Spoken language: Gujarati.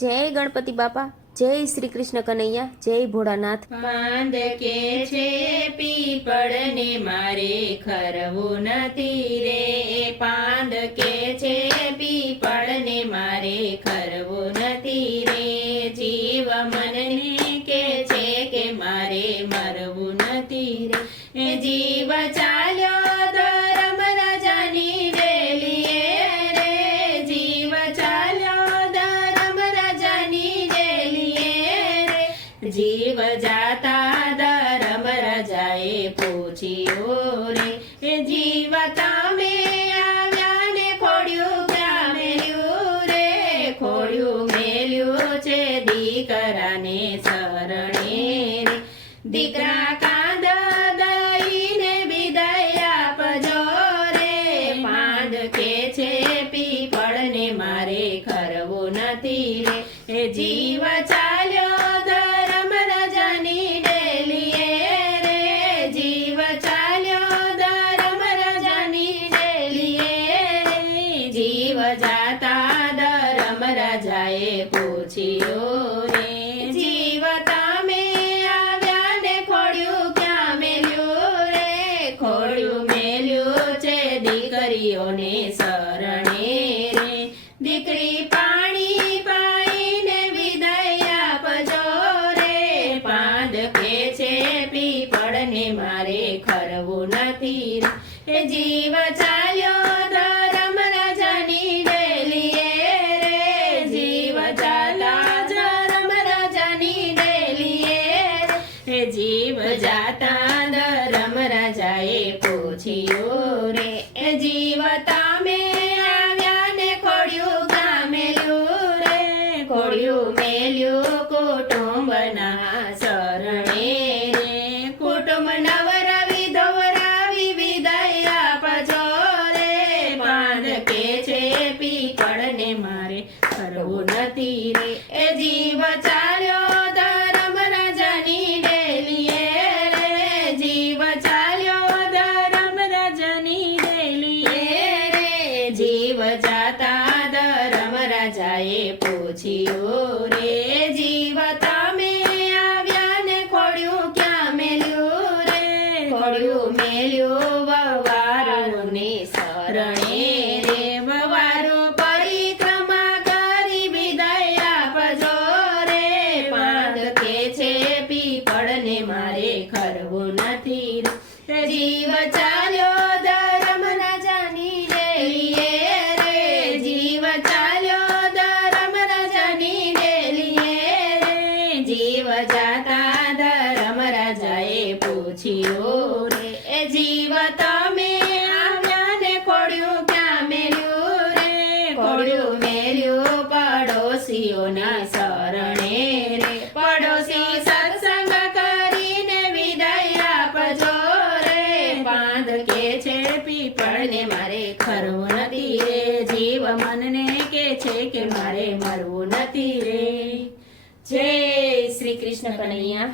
જય ગણપતિ બાપા, જય શ્રી કૃષ્ણ કનૈયા, જય ભોળાનાથ। પાંદ કે છે પીપળને મારે ખરવું નથી રે, પાંદ કે છે પીપળને મારે ખરવું નથી રે, જીવ મનને કે છે કે મારે મરવું નથી રે, એ જીવ ચાલ્યો ધર્મ રાજાની ડેલીએ રે, જીવ ચાલ્યો ધર્મ રાજાની ડેલીએ રે, જીવ જાતા ધર્મ રાજાએ પૂછ્યું રે, એ જીવ તમે આવ્યા ને ખોડ્યું ક્યાં મેલ્યું રે, ખોડ્યું મેલ્યું છે દીકરાને શરણે રે, દીકરા કાંદ દઈને વિદાય આપજો રે, પાંદ કે છે પીપળને મારે ખરવું નથી રે, એ જીવ ચાલ્યો ધર્મ રાજાની ડેલીએ રે, જીવ ચાલ્યો ધર્મ રાજાની ડેલીએ રે, જીવ જાતા ધર્મ રાજાએ પૂછ્યું રે, જીવ તમે આવ્યા ને ખોડ્યું ક્યાં મેલ્યું રે, ખોડ્યું મેલ્યું છે દીકરીઓને શરણે રે, દીકરી પાણી પાઈને વિદાય આપજો રે, પાંદ કે છે પીપળને મારે ખરવું નથી રે, એ જીવ ચાલ્યો ધર્મ રાજાની ડેલીએ રે, જીવ જાતા ધર્મ રાજાની ડેલીએ રે, એ જીવ જાતા ધર્મ રાજાએ પૂછ્યું રે, એ જીવ તમે આવ્યા ને ખોડ્યું ક્યાં મેલ્યું રે, ખોડ્યું મેલ્યું કુટુંબના શરણે રે, કુટુંબ નવરાવી ધોરાવી વિદાય આપજો રે, પાંદ કે છે પીપળને મારે ખરવું નથી રે, એ જીવ ચાલ્યો ધર્મ રાજાની ડેલીએ રે, જીવ ચાલ્યો ધર્મ રાજાની ડેલીએ રે, જીવ જાતા ધર્મ રાજાએ પૂછ્યું રે, જીવ તમે આવ્યા ને ખોડ્યું ક્યાં મેલ્યું રે, ખોડ્યું મેલ્યું વવારોને શરણે રે, વવારો પરિક્રમા કરી વિદાય આપજો રે, પાંદ કે છે પીપળને મારે ખરવું નથી રે, જીવ ચાલ્યો ધર્મ રાજાની ડેલીએ રે, જીવ ચાલ્યો ધર્મ રાજાની ડેલીએ રે, જીવ જાતા ધર્મ રાજાએ પૂછ્યું રે, એ જીવ તમે આવ્યા ને ખોડ્યું ક્યાં મેલ્યું રે, ખોડ્યું મેલ્યું પડોશીઓના શરણે રે, પડોશી સત્સંગ કરીને વિદાય આપજો રે, પાંદ કે છે પીપળને મારે ખરવું નથી રે, જીવ મનને કે છે કે મારે મરવું નથી રે, જય શ્રી કૃષ્ણ કનૈયા।